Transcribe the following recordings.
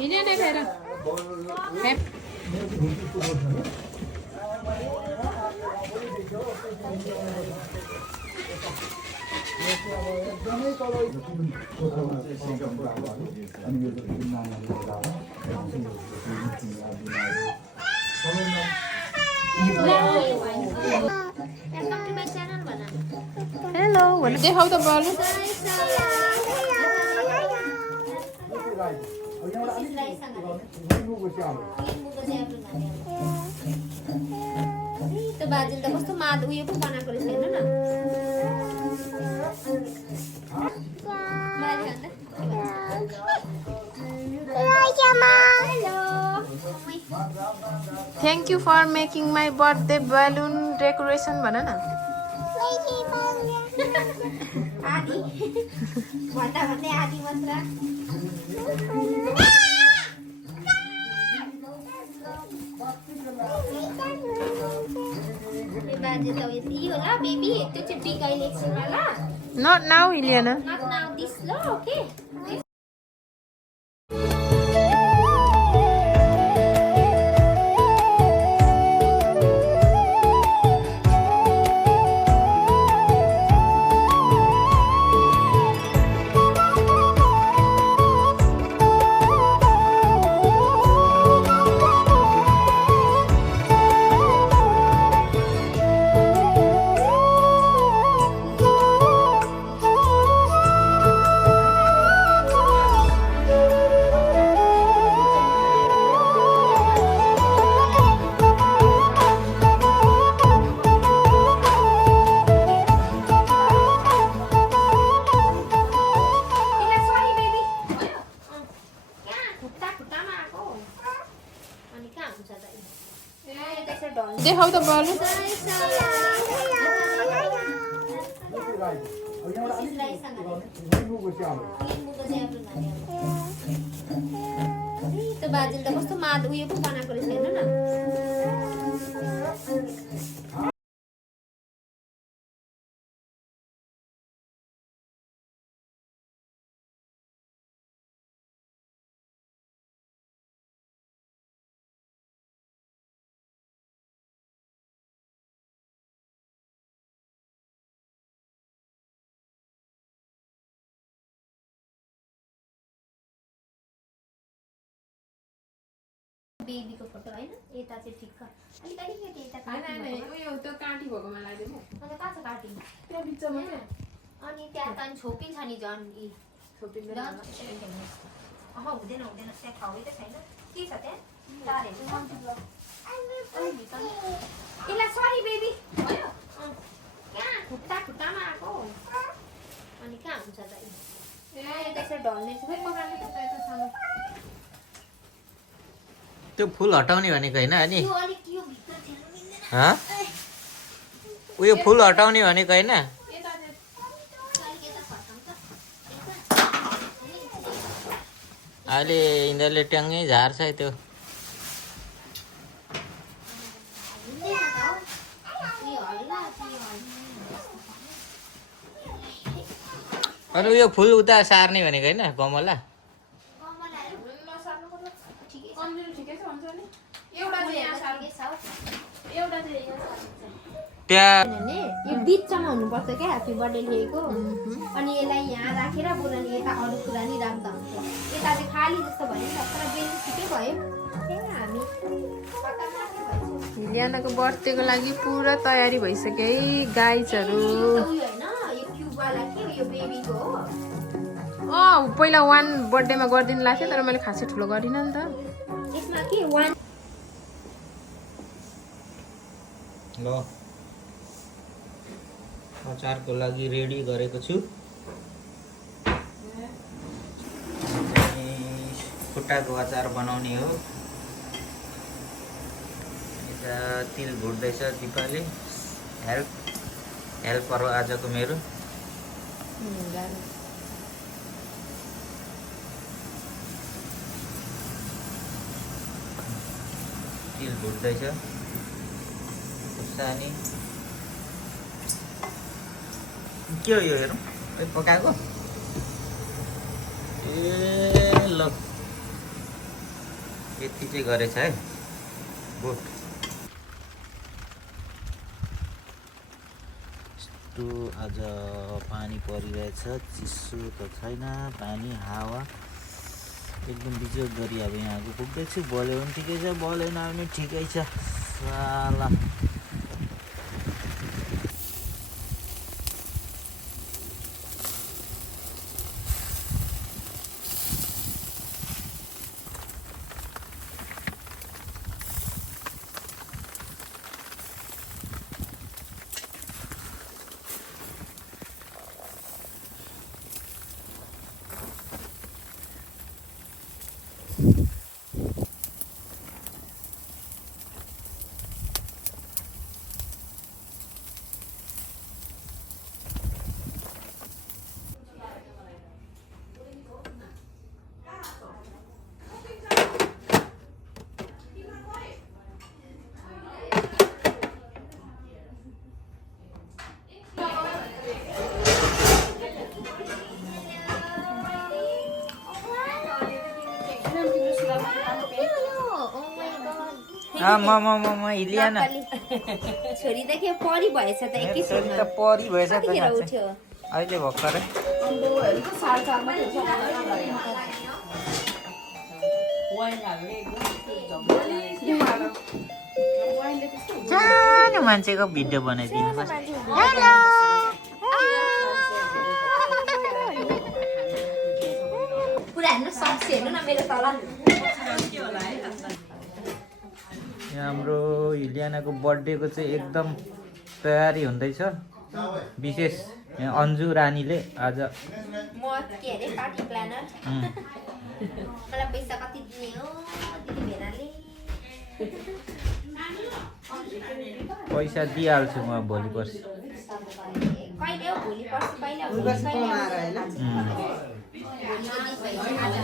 हिँड्यो देखेर हेलो भन्नु देखाउ त बलु त्यो बाजेले त कस्तो माद उयो पो बनाएको रहेछ हेर्नु न thank you for making my birthday balloon decoration भन न आदि भन्दा भन्दै आदि मात्र बाजे त यो होला बेबी त्यो चाहिँ बिग आई लेक्सन वाला not now Ileana not now this lo okay देखाउ त बलु त्यो बाजेले त कस्तो माद उयो पो बनाएको रहेछ हेर्नु न बेबी को फोटो हैन यता चाहिँ ठिक छ अनि कहिले यता काटी उयो त्यो काटी भएकोमा लाइदिनु अनि कहाँ छ काटी त्यहाँ बिचमा अनि त्यहाँ कान छोपिन्छ नि झन् इ छोपिँदैन हुँदैन हुँदैन त्यहाँ ठाउँै त छैन के छ त्यहाँ तारहरू यसलाई सरी बेबी भयो कहाँ खुट्टामा आएको अनि कहाँ हुन्छ त त्यसरी ढल्ने छ पकाउने त यता सानो त्यो फुल हटाउने भनेको होइन अनि उयो फुल हटाउने भनेको होइन अहिले यिनीहरूले ट्याङ्गै झार्छ त्यो अनि उयो फुल उता सार्ने भनेको होइन कमला त्यहाँ यो बिचमा हुनुपर्छ क्या ह्याप्पी बर्थडे लेखेको अनि यसलाई यहाँ राखेर बोलाउने यता अरू कुरा नि राख्दा हुन्छ यता चाहिँ खाली जस्तो भयो नि त तर बेलुन ठिकै भयो त्यही हामी इलियानाको बर्थडेको लागि पुरा तयारी भइसक्यो है गाइजहरू पहिला 1 बर्थडेमा गरिदिनु लाग्थ्यो तर मैले खासै ठुलो गरिनँ नि त यसमा के 1 ल अचारको लागि रेडी गरेको छु खुट्टाको अचार बनाउने हो यता तिल भुट्दैछ दिपाले हेल्पर हो आजको मेरो तिल भुट्दैछ खुर्सानी के हो यो हेरौँ पकाएको ल यति चाहिँ गरेछ है बोट। यस्तो आज पानी परिरहेछ, चिसो त छैन, पानी हावा एकदम बिजोग गरी अब यहाँको पुग्दैछु। बल्यो भने ठिकै छ, बलेन भने ठिकै छ साला। इलियाना छोरी त के परी भएछ त छोरी त परी भएछ त उठ्यो अहिले भर्खरै। सानो मान्छेको भिडियो बनाइदिनु पर्छ। पुरा हेर्नु सक्छ, हेर्नु न मेरो तल हाम्रो इलियानाको बर्थडेको चाहिँ एकदम तयारी हुँदैछ। विशेष अन्जु रानीले आज म के अरे पार्टी प्लानर मलाई पैसा कति दिने हो दिदी भेनाले पैसा दिइहाल्छु म भोलि पर्सि। कहिले हो भोलि पर्सि कहिले हो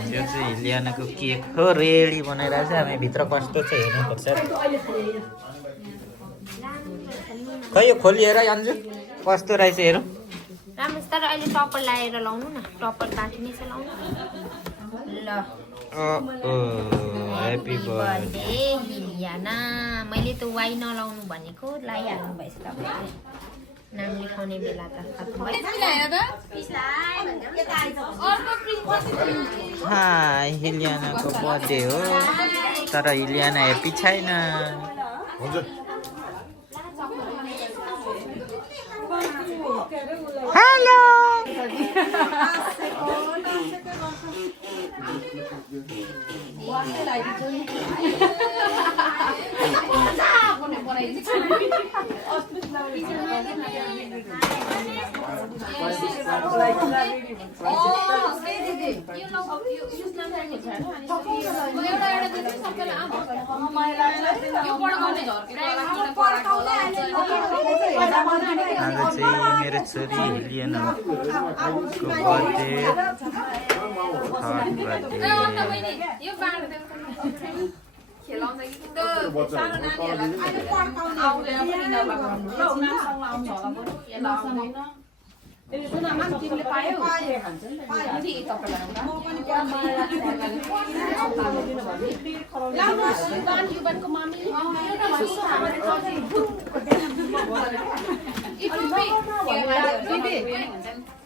यो चाहिँ इलियानाको केक हो, रेडी बनाइरहेछ। हामी भित्र कस्तो छ हेर्नुपर्छ। खै यो खोलिएर अन्जु कस्तो रहेछ हेरौँ। राम्रो तर अहिले टप्पर लगाएर लाउनु न, टप्पर काटिने छ लाउनु ल। ह्यापी बर्थडे इलियाना, मैले त वाइ नलाउनु भनेको लगाइहाल्नु भएछ तपाईले नाम लेखाउने बेला त। इलियानाको बर्थडे हो तर इलियाना ह्याप्पी छैन। हेलो आज चाहिँ मेरो छोरी इलियानाको बर्थडे, थर्ड बर्थडे।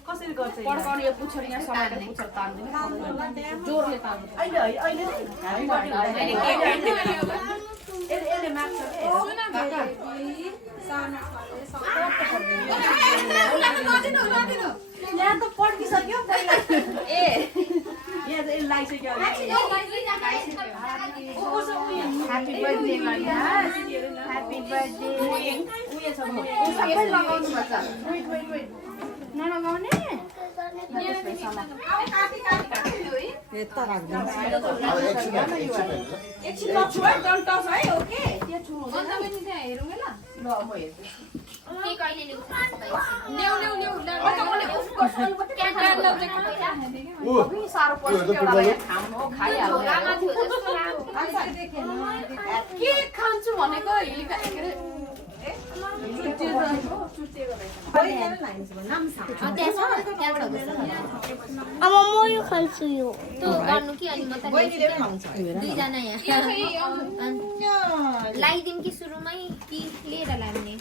कसरी गर्छ पड्काउने यो पुच्छर यहाँ समाएर पुच्छर तान्दिनु जोरले तान्नु अहिले अहिले यसले माग्छ के काका सानो यहाँ त पड्किसक्यो पहिला ए यहाँ त यसले लागिसक्यो ह्यापी बर्थडे गर्दा ह्यापी बर्थडे उयो छ सबै लगाउनु पर्छ नलगाउने एकछिन नछुवा डन्टस है ओके त्यो छुनु अन्त पनि त्यहाँ हेरौँ है ल। ल म हेर्छु के कहिले ल्याउँछ ल्याउ ल्याउ ल्याउ अबि सारो पर्छ एउटा खाम हो खाइहाल्नु झोलामा थियो जस्तो लाग्यो के खान्छु भनेको हिल के अरे अब म यो खान्छु यो त्यो गर्नु कि अनि म त दुईजना यहाँ लगाइदिउँ कि सुरुमै कि लिएर लाउने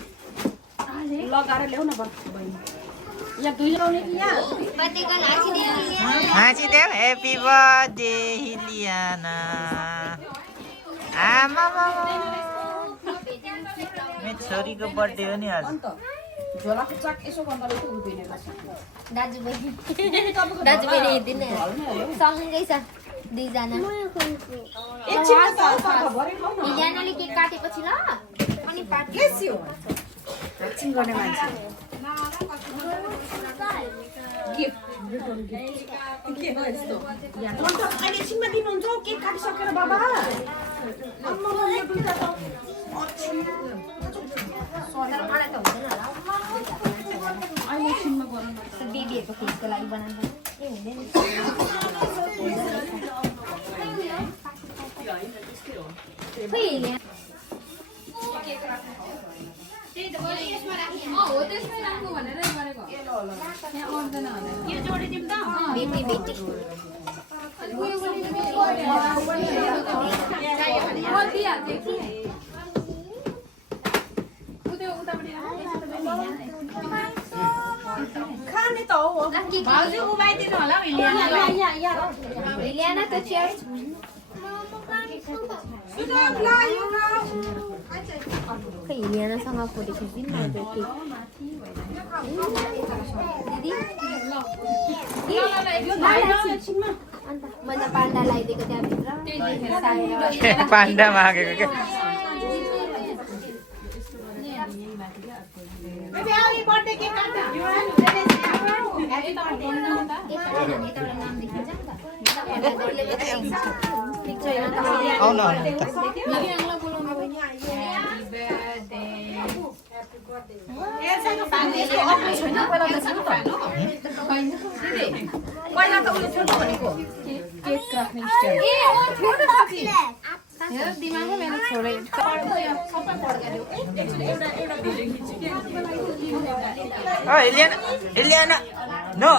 लगाएर ल्याउ न बहिनी यहाँ दुई ल्याउने कि यहाँ हाँसिदेऊ ह्याप्पी बर्थडे हिलियाना आमा मेरो छोरीको बर्थडे हो नि आज झोलाको चाक यसो गर्दा रहेछ उभिने दाजुबहिनी हेरिदिनु सँगै छ दुईजना हिलियानाले केक काटेपछि ल अनि गर्ने मान्छे अहिले एकछिनमा दिनुहुन्छ केक काटिसकेर बाबा अहिले एकछिनमा गरौँ बेबीहरूको फेसको लागि बनाउँदा के हुँदैन खाने त हो भाउजू उमाइदिनु होला हिलियाना त चेयर हिलियानासँग फोटो खिचिदिनु न अन्त मैले पान्डा लगाइदिएको त्यहाँभित्र पान्डा मागेको क्या पहिला त उयो छोटो भनेको केक राख्ने स्ट्यान्ड दिमागमा मेरो छोरै हिलियाना नो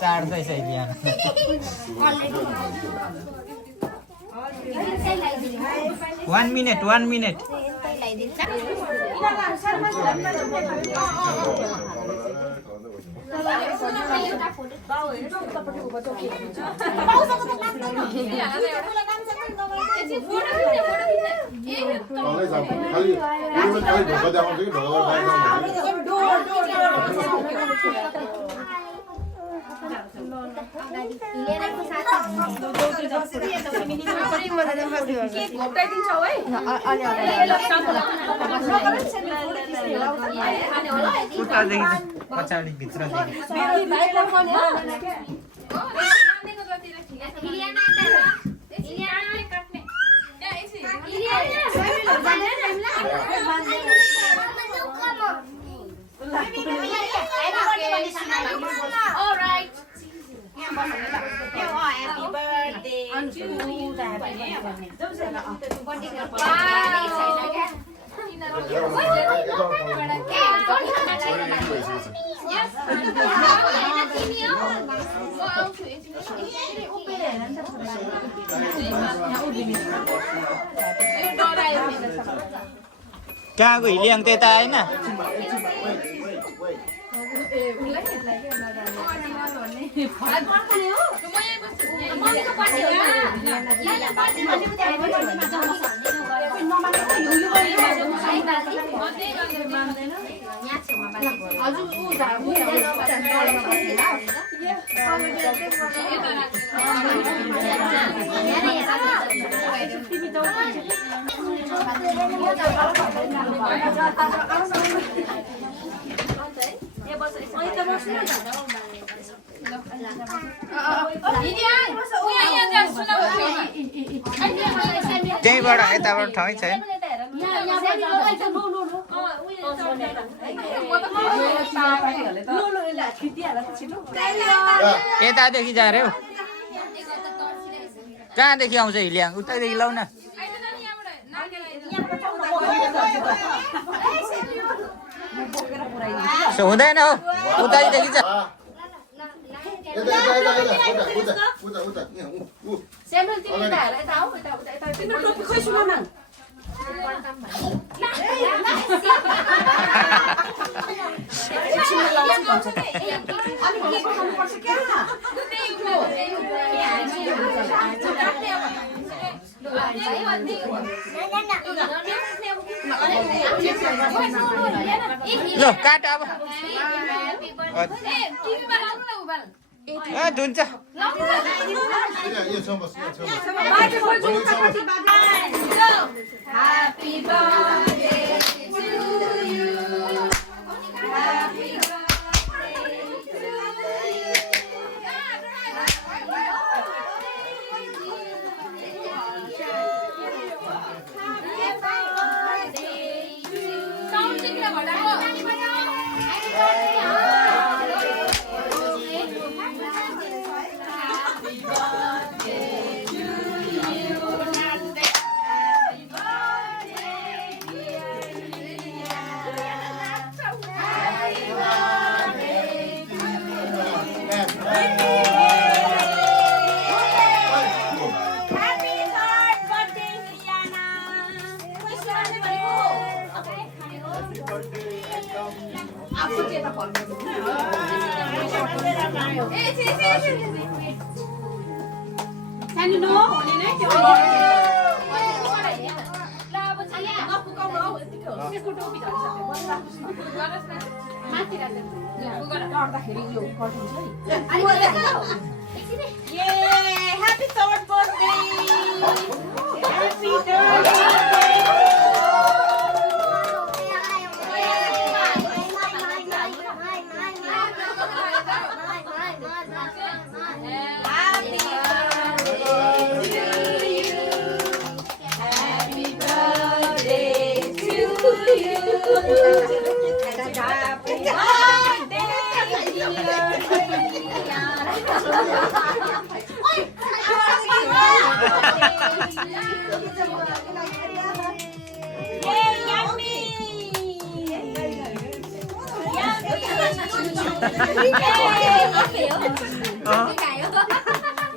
चाड्दैछ हिलियाना 1 minute पछाडि भित्रदेखि कहाँ गयो हिलियाङ त्यता आएन त्यहीबाट यताबाट ठाउँ छैन यतादेखि जा रे कहाँदेखि आउँछ हिलियाङ उतादेखि लाउ न हुँदैन हौ उतै देखिन्छ ल काट अब धुन्छ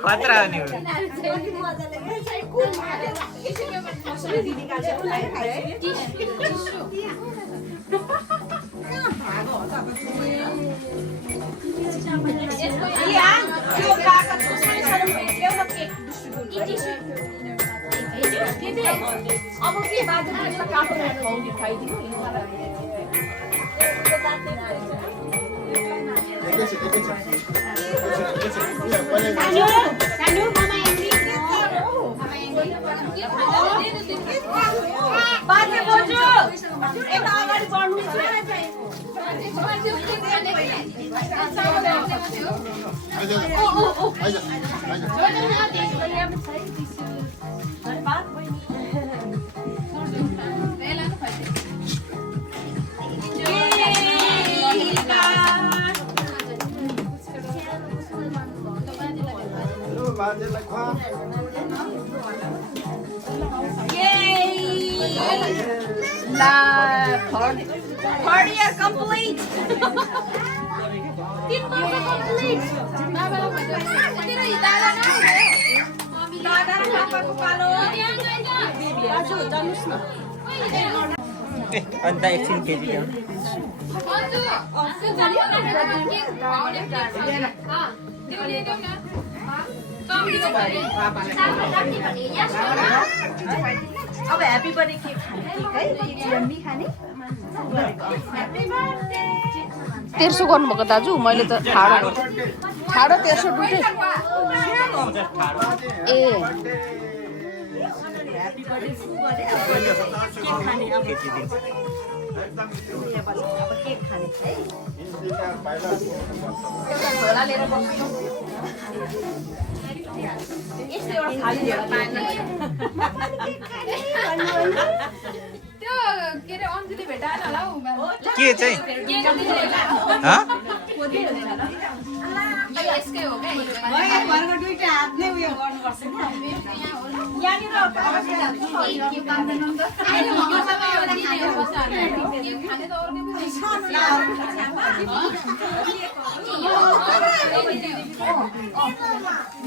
खतरा हो नि अब के बाजे काट्नु खाइदिनु Third year complete. अन्त एकछिन फेरि अब ह्यापी बर्थडे केक खाने है खाने तेर्सो गर्नुभएको दाजु मैले त ठाडो तेर्सो डुटे ए ह्यापी बर्थडे केक खाने अब केक खाने है झोला लिएर बस्नु यस्तो एउटा थाली लिएर त्यो के रे अञ्जली भेटाएन होला हौ के चाहिँ यसकै हो क्या घरको दुईटा हात नै उयो गर्नुपर्छ नि यहाँनिर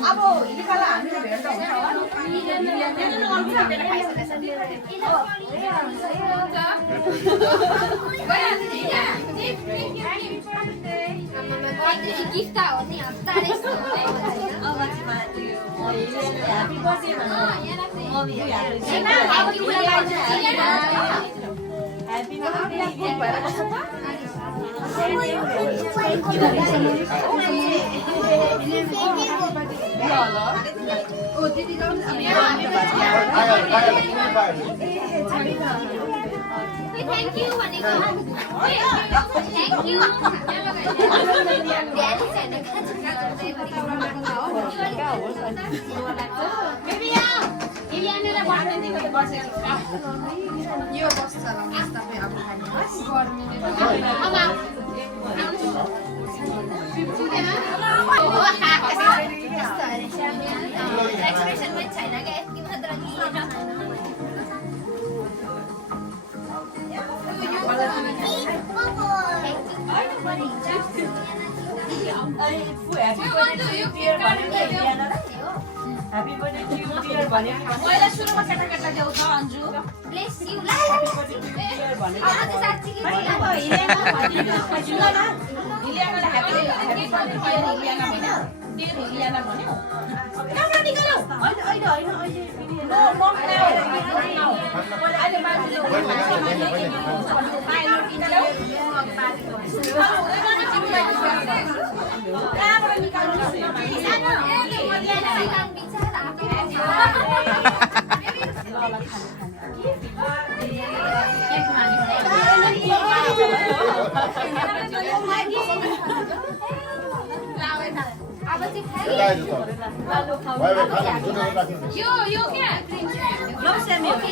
अब हिलिकाला हामीले भेट्दा गिफ्ट हो नि हप्ता Thank you भनेको Thank you यो बस्छ तपाईँ अब खानुहोस् एक्सप्रेसन पनि छैन क्या यति मात्र Happy birthday to you, dear भने मैले सुरुमा केटा केटा देऊ त Anju Bless you. Happy birthday to you, dear भने हिलियाना भनिदिनु खोज्नु न हिलियानाले ह्यापी बर्थडे हिलियाना भन्यो डियर हिलियाना भन्यो क्यामेरा निकाल्नु अहिले म अहिले मान्छेले क्यामेरा निकाल्नु यो क्या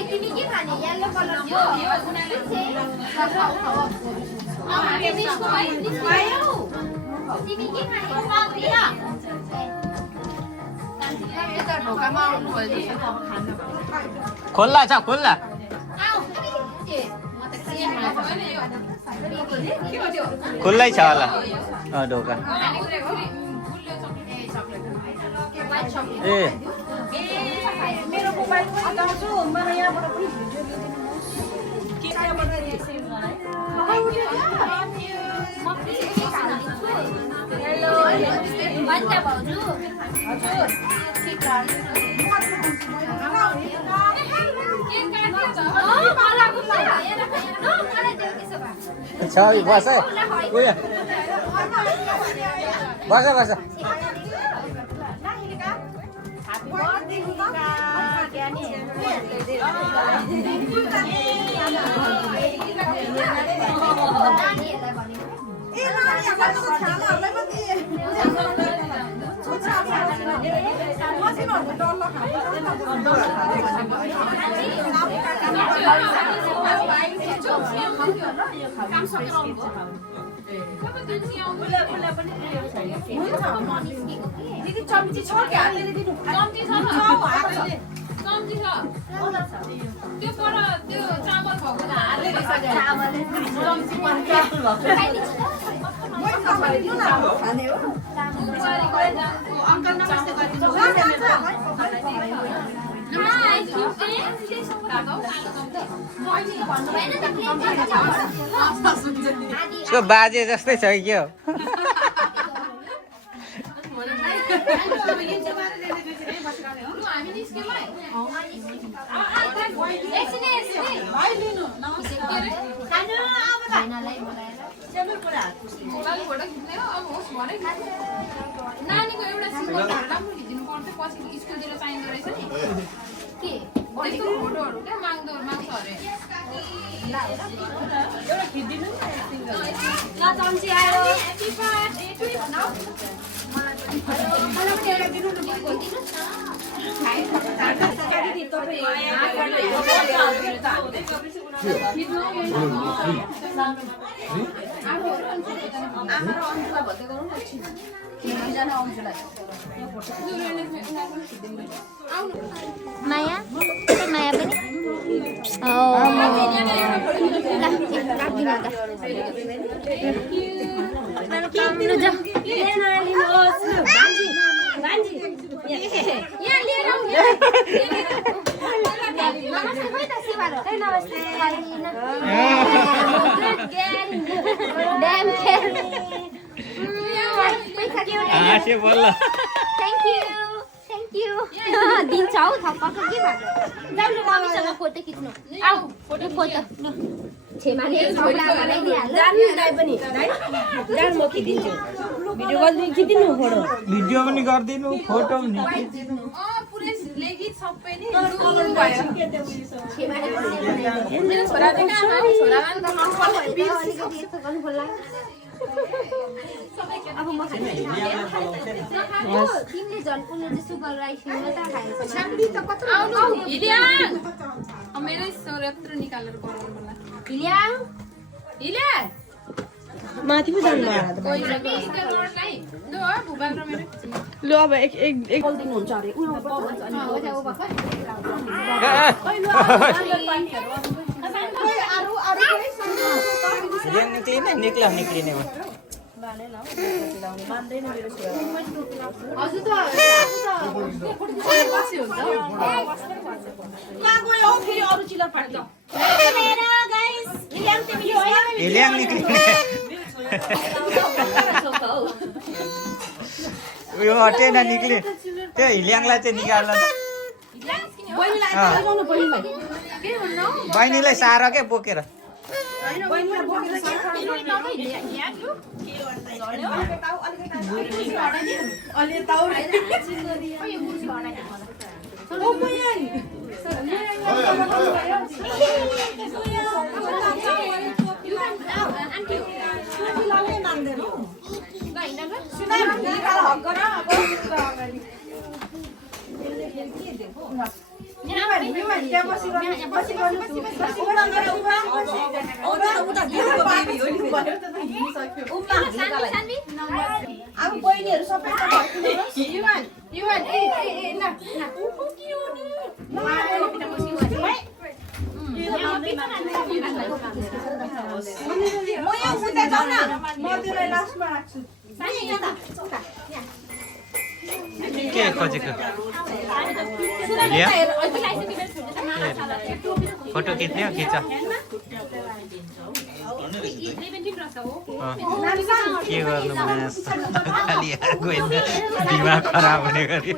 तिमी के खाने येलो कलर तिमी के ढोकामा आउनु भयो खोल्ला छ खोल्ला खुल्लै छ होला ढोका ए मेरो मोबाइल पनि दाजु मलाई यहाँबाट पनि भिडियो लिदिनु के त्यहाँबाट सेभ भन्छ भाउजू हजुर छ बस उयो बस बस दिदी चम्ची छ कि हातले दिनु चम्ची छ चम्ची छ त्यो पर त्यो चामल भएको त हातले चम्ची पनि खाने हो अंकल नमस्ते गरिदिनु उसको बाजे जस्तै छ कि हो नानीको एउटा सिम्बल राम्रो खिचिदिनु पर्थ्यो पछि स्कुलतिर चाहिँदो रहेछ नि के त्यस्तो फोटोहरू क्या माग्छ अरे एउटा खिच्दिनु ल चम्ची आयो ह्यापी बर्थडे टु यु भनौ मलाई पनि एउटा दिनु न दिनुस् आमाहरू अन्तिलाई भन्दै गरौँ न माया माया पनि दिन्छ हौ थप्पाको के भएको जानु मम्मीसँग फोटो खिच्नु आऊ फोटो छेमाले भिडियो पनि गरिदिनु फोटो पनि पुरै लेखित सबै नि दुर भयो मेरो छोरा चाहिँ कहाँ छ छोरालाई त मन पर्छ अब म खान्छु तिमीले झन् उनीहरूले सुगर राइस त खाएको आउनु हिल्याङ मेरै छोरा यत्रो निकालेर बनाउनु होला हिल्याङ माथि पो जानु ल अब एक दिनुहुन्छ अरे निक्लिने यो हटेन निक्ले त्यो हिल्याङलाई चाहिँ निकाल्न बहिनीलाई सार के बोकेर अब बहिनीहरु सबै के खोजेको फोटो खिच्ने खिच के गर्नु खालि गएन दिमाग खराब हुने गरी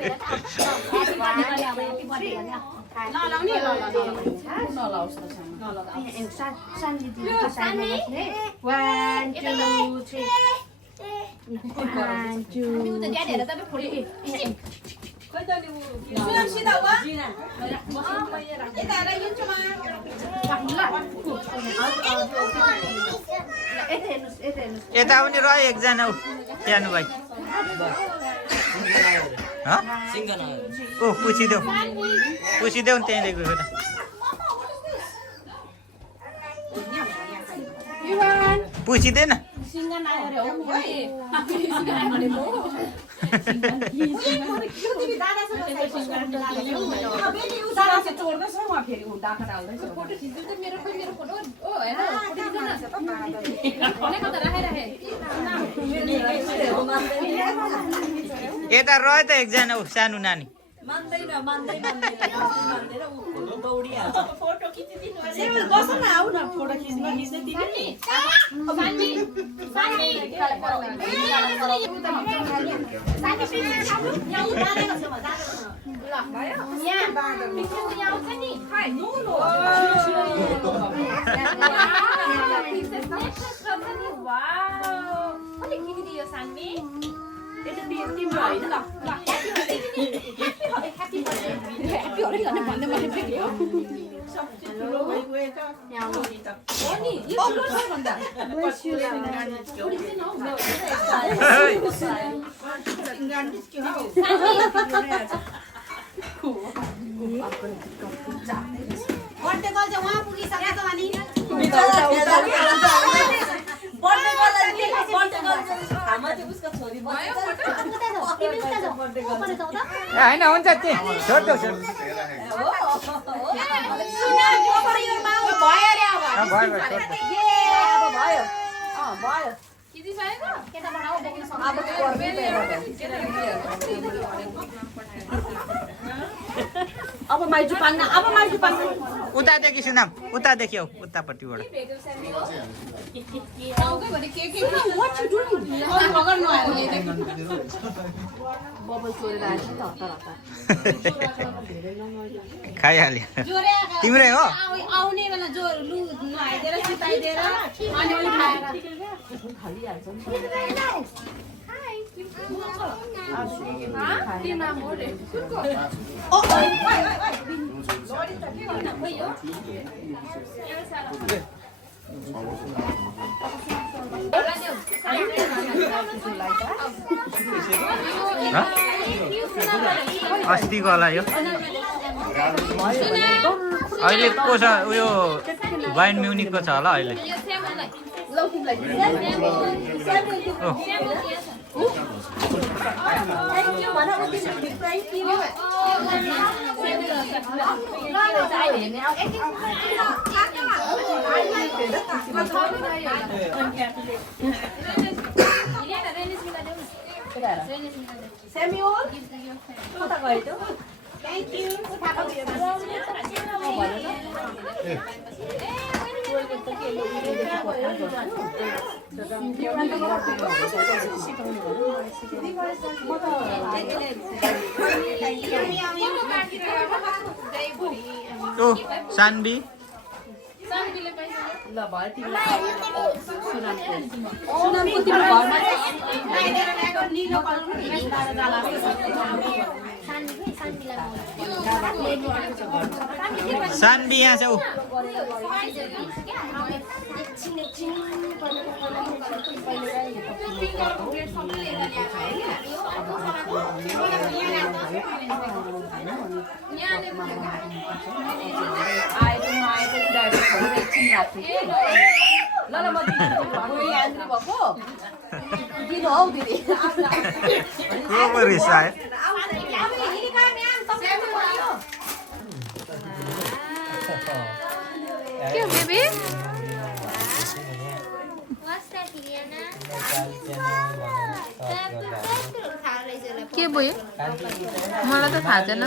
यता पनि रह्यो एकजना सानो भाइ ओ पुछिदेऊ नि त्यहीँ गएको पुछिँदैन यता रह्यो त एकजना सानो नानी उसको छोरी तिमी उता जाऊ ऊपर जाऊ त होइन हुन्छ त्यो छोड्देऊ सुना ओभर यो माउ भयो रे अब भयो ए अब भयो भयो किति चाहिएको केटाबाट आऊ बोक्न सक्छ अब गर्दै अब माइजु पाङ्ना उतादेखि सुनाम उतादेखि आऊ उतापट्टिबाट टाउकोभरि के व्हाट यु डुइङ मगर नआयो बबल छोडेर आएछ त खाइहाल्यो जोरे तिम्रै हो आउने बेला जो लु नहाइदिएर सुताइदिएर अनि उठाएर खालिहाल्छ नि के नाम हो रे अस्तिको होला यो अहिले को छ उयो वाइन म्युनिकको छ होला अहिले Samuel, kota gaya itu? Thank you. Oh, Sanbi. ल भयो तिमीलाई सुनामको तिम्रो घरमा निलो कलर Sanbi यहाँ छ ऊ ल ल म भएको दिनु हौ दिदी को रिसायो के हो बेबी के भयो मलाई त थाहा छैन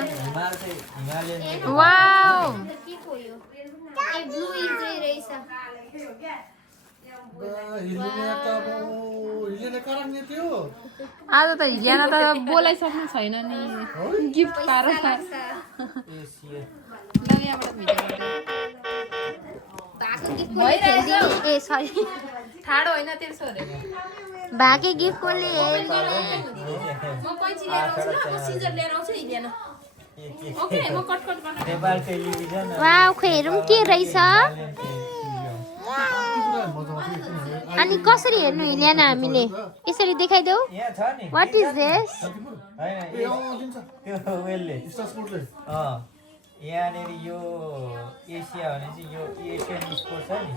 वाउ आज त हिलियाना त बोलाइसक्नु छैन नि गिफ्ट पारो ए सरी ठाडो होइन तेर्सो अरे भागे गिफ्ट कसले म कैँची लिएर आउँछु ल म सिजर लिएर आउँछु हिलियाना ओके म कट गर्न नेपाल टेलिभिजन वाउ खै हेरौँ के रहेछ अनि कसरी हेर्नु हिलियाना हामीले यसरी देखाइदेऊ यहाँ छ नि व्हाट इज दिस होइन त्यो वेलले यहाँनिर यो एसिया भने चाहिँ यो एसियन स्पोर्ट छ नि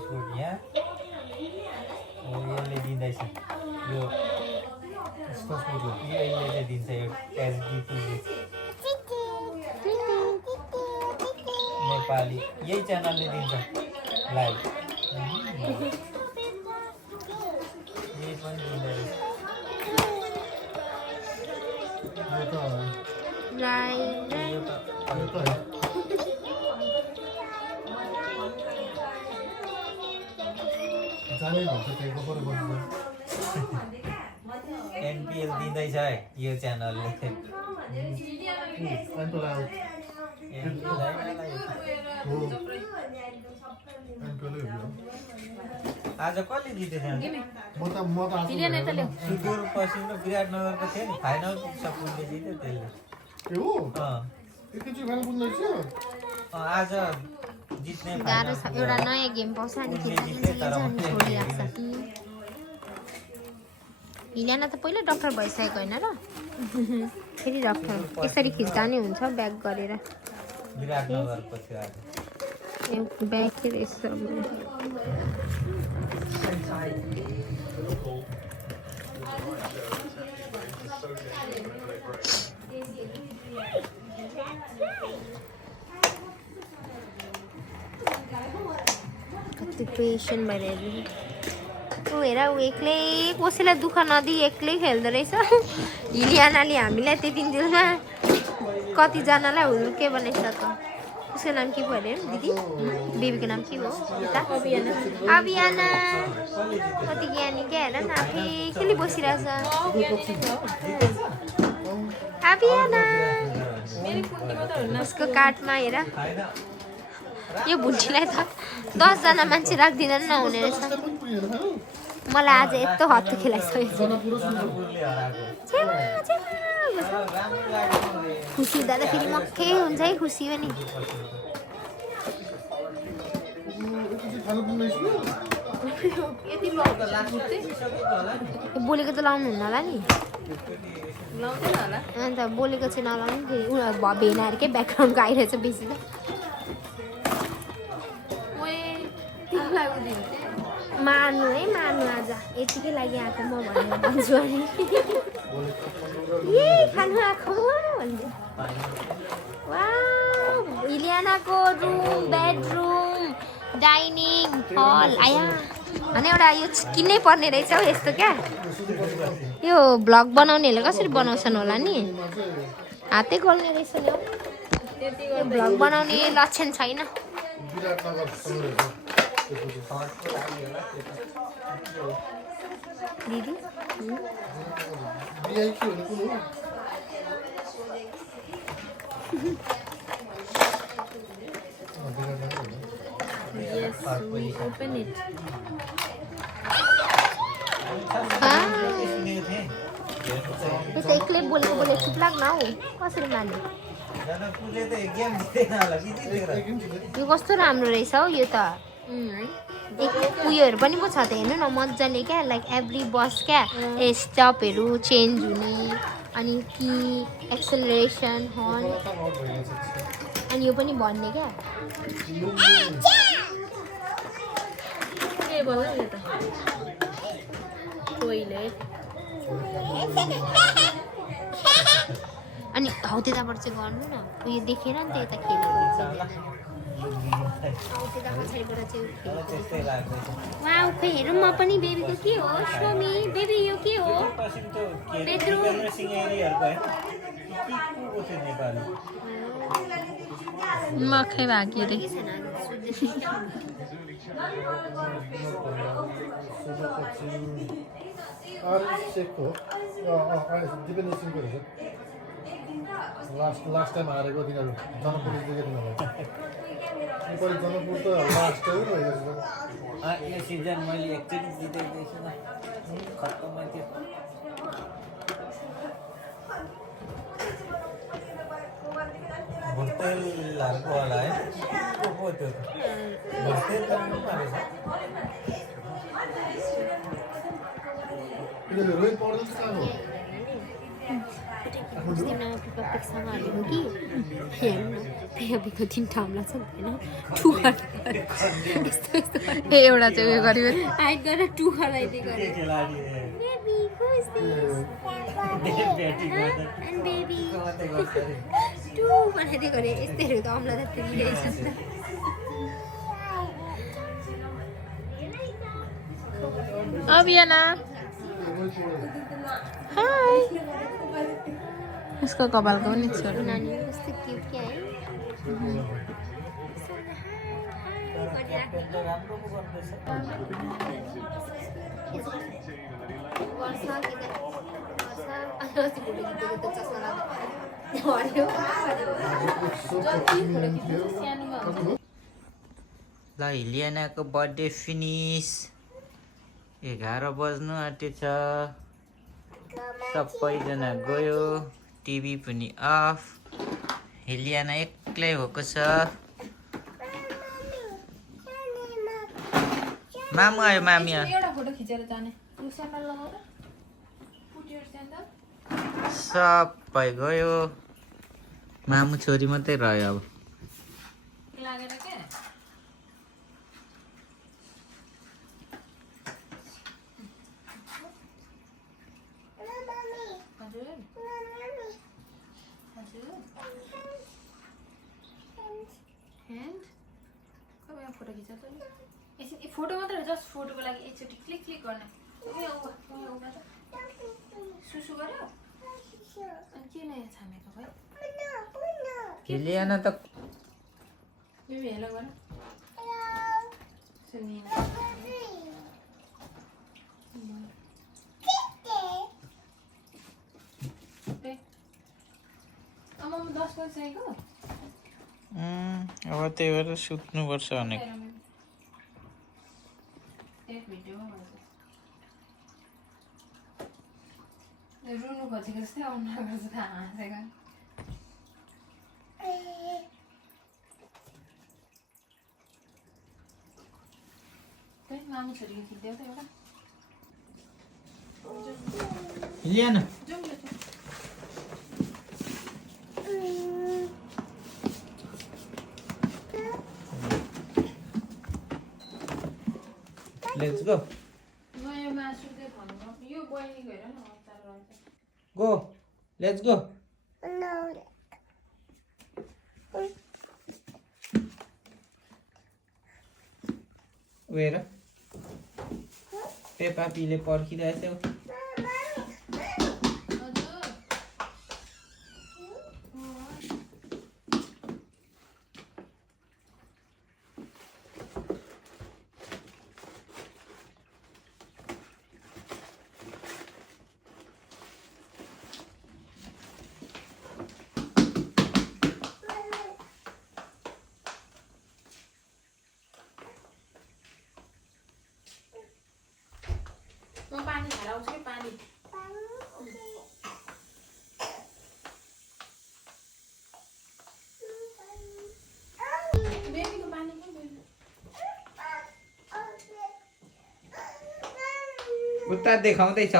स्पोर्ट यहाँ यसले दिँदैछ यो यसले चाहिँ दिन्छ यो एज गिफ्ट नेपाली यही च्यानलले दिन्छ लाइभ यही पनि दिँदो रहेछ एनपिएल दिँदैछ है यो च्यानलले आज कसले जितेछ सुदूर पश्चिम र विराटनगरको थियो नि फाइनल पुग्छ कुनले जित्यो त्यसले आज जित्ने गाह्रो छ एउटा नयाँ गेम पाउँछ अनि छोडिराख्छ हिलियाना त पहिला डक्टर भइसकेको होइन र फेरि डक्टर यसरी खिच्दा नि हुन्छ ब्याक गरेर विराटनगरको थियो आज ब्याग रहेछ कति पेसन भइरहेको ऊ हेर ऊ एक्लै कसैलाई दुःख नदिई एक्लै खेल्दो रहेछ हिलियानाले हामीलाई त्यति दिनमा कतिजनालाई हुर्के बनाइसक्यो उसको नाम के पो अरे दिदी बेबीको नाम के हो अभियाना कति ज्ञानी क्या हेर न आफै एक्लै बसिरहेछ अभियाना उसको काठमा हेर यो भुन्टीलाई त 10 जना मान्छे राख्दिँदैन नहुने रहेछ मलाई आज यस्तो हत्तु खेलाइसकेको खुसी हुँदा त फेरि मक्कै हुन्छ है खुसी पनि बोलेको त लाउनु हुन्न होला नि अन्त बोलेको चाहिँ नलाउनु फेरि उनीहरू भेनाहरूकै ब्याकग्राउन्डको आइरहेछ बेसी त मार्नु है मार्नु आज यतिकै लागि आएको म भनेर भन्छु अनि ए खानु आएको भन्छु वाउ इलियानाको रुम बेडरुम डाइनिङ हल आया अनि एउटा यो किन्नै पर्ने रहेछ हौ यस्तो क्या यो भ्लग बनाउनेहरूले कसरी बनाउँछन् होला नि हातै गल्ने रहेछ नि यो भ्लग बनाउने लक्षण छैन दिदी Yes, we open it. एक्लै बोलेको चुप लाग्न हौ कसरी मान्ने यो कस्तो राम्रो रहेछ हौ यो त उयोहरू पनि पो छ त हेर्नु न मजाले क्या लाइक एभ्री बस क्या स्टपहरू चेन्ज हुने अनि कि एक्सेलरेसन हर्न अनि यो पनि भन्ने क्या के बोल्नु यो त टोइलेट अनि हौ त्यताबाट चाहिँ गर्नु न उयो देखेर नि त यता खेलेको त्यता पछाडिबाट चाहिँ वाउ खै हेरौँ म पनि बेबीको के हो सोमी बेबी यो के हो बेडरुम मखै भाग्यो रे लास्ट टाइम हारेको तिनीहरू जनकपुर जनकपुर त लास्ट हो यो सिजन मैले एकचोटि जितेको थिएँ खत्तममा थियो भोटेलहरूको होला है को त्यो भोटेल रोहित पौडेल कहाँ हो सँग हालेको कि हेर्नु बेबीको 3 ठाउँला छ होइन ए एउटा चाहिँ उयो गऱ्यो भने हाइट गरेर टु गराइदिए गरे baby who's this and baby टु बनाइदिए गरे यस्तैहरू त अम्ला त दिइरहेछ अभियाना हाय उसको कपालको पनि छोड नानी कस्तो क्युट क्या है ल हिलियानाको बर्थडे फिनिस 11 बज्नु आँटेछ सबैजना गयो टिभी पनि अफ हिलियाना एक्लै भएको छ मामु आयो मामी एउटा फोटो खिचेर जाने यो स्यान्डल लगाउन पुट योर स्यान्डल सबै गयो मामु छोरी मात्रै रह्यो अब लागेर के फोटो खिच त एकछिन फोटो मात्र हो जस्ट फोटोको लागि एकचोटि क्लिक क्लिक गर्ने सुसु गर्यो अनि के नयाँ छामेको भाइ हिलियाना त बेबी हेलो गर सुनिएन आमा 10 बजिसकेको अब त्यही भएर सुत्नुपर्छ भनेको रुनु खोजेको जस्तै आउनु नगर्छ त हाँसेको त्यही मामी छोरीको खिच्देऊ त एउटा हिलियाना जाउँ न लेट्स गो नयाँ मासु चाहिँ भन्नु यो बहिनीको हेर न अचार रहेछ गो लेट्स गो हेर पेपापीले पर्खिरहेछ म पानी खाएर आउँछु कि पानी बेबीको पानी के बेबी उता देखाउँदैछ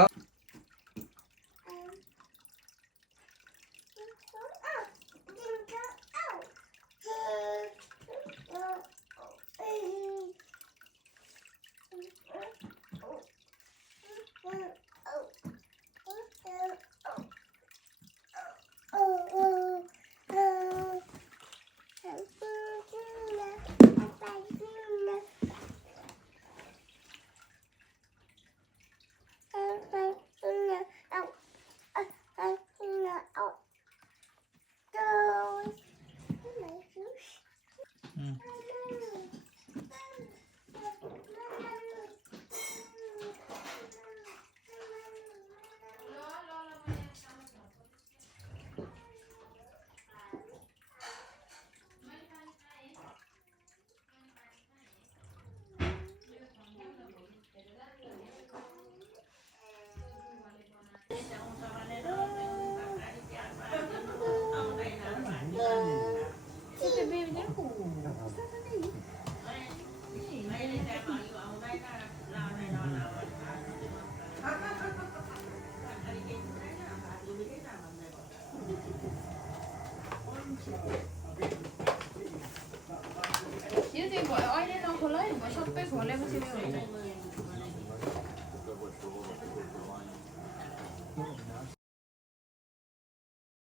यो चाहिँ अहिले नखोला है सबै खोलेपछि